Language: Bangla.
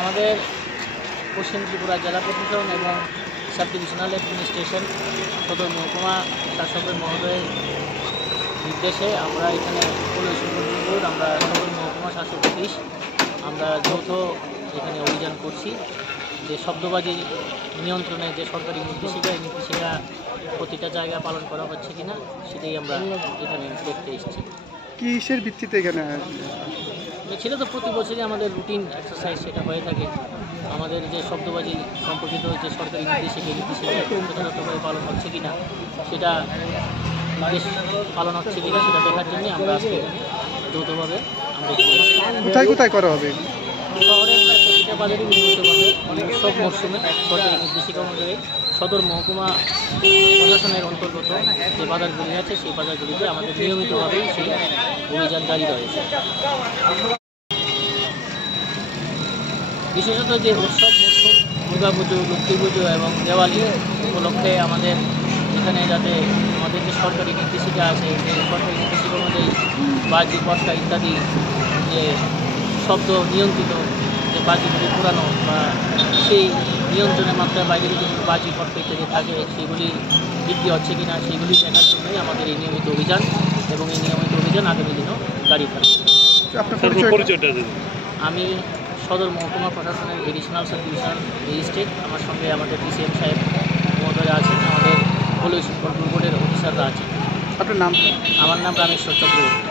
আমাদের পশ্চিম ত্রিপুরা জেলা প্রশাসন এবং সাব ডিভিশনাল অ্যাডমিনিস্ট্রেশন সদর মহকুমা শাসকের মহোদয়ের নির্দেশে আমরা এখানে আমরা সদর মহকুমা শাসক অফিস আমরা যৌথ এখানে অভিযান করছি যে শব্দবাজি নিয়ন্ত্রণে যে সরকারি নির্দেশিকা এই নির্দেশিকা প্রতিটা জায়গায় পালন করা হচ্ছে কিনা সেটাই আমরা এখানে দেখতে এসেছি। কিসের ভিত্তিতে এখানে ছিল তো প্রতি বছরই আমাদের রুটিন এক্সারসাইজ সেটা হয়ে থাকে। আমাদের যে শব্দবাজি সম্পর্কিত যে সরকারি নির্দেশিকা যথাযথভাবে পালন হচ্ছে কিনা সেটা নির্দেশ পালন হচ্ছে কিনা সেটা দেখার জন্যই আমরা আজকে যৌথভাবে আমরা কোথায় কোথায় করা হবে? শহরের প্রায় প্রতিটা বাজারই নিয়মিতভাবে সব মরশুমে সরকারি নির্দেশিকা অনুযায়ী সদর মহকুমা প্রশাসনের অন্তর্গত যে বাজারগুলি আছে সেই বাজারগুলিতে আমাদের নিয়মিতভাবেই সেই অভিযান জারি রয়েছে। বিশেষত যে উৎসব মরশুম দুর্গা পুজো, লক্ষ্মী পুজো এবং দেওয়ালি উপলক্ষে আমাদের এখানে যাতে আমাদের যে সরকারি নির্দেশিকা আছে সেই সরকারি নির্দেশিকা অনুযায়ী বাজি পটকা ইত্যাদি যে শব্দ নিয়ন্ত্রিত যে বাজিগুলি পুরানো বা সেই নিয়ন্ত্রণের মাত্রায় বাইরে যদি বাজি পটকা ইত্যাদি থাকে সেগুলি বৃদ্ধি হচ্ছে কিনা সেগুলি দেখার জন্যই আমাদের এই নিয়মিত অভিযান এবং এই নিয়মিত অভিযান আগামী দিনও জারি থাকবে। আমি সদর মহকুমা প্রশাসনের এডিশনাল সাব ডিভিশনাল ম্যাজিস্ট্রেট, আমার সঙ্গে আমাদের ডিসিএম সাহেব মহোদয় আছেন, আমাদের পলিউশন কন্ট্রোল বোর্ডের অফিসাররা আছেন। আপনার নাম? আমার নাম রামেশ্বর চক্রবর্তী।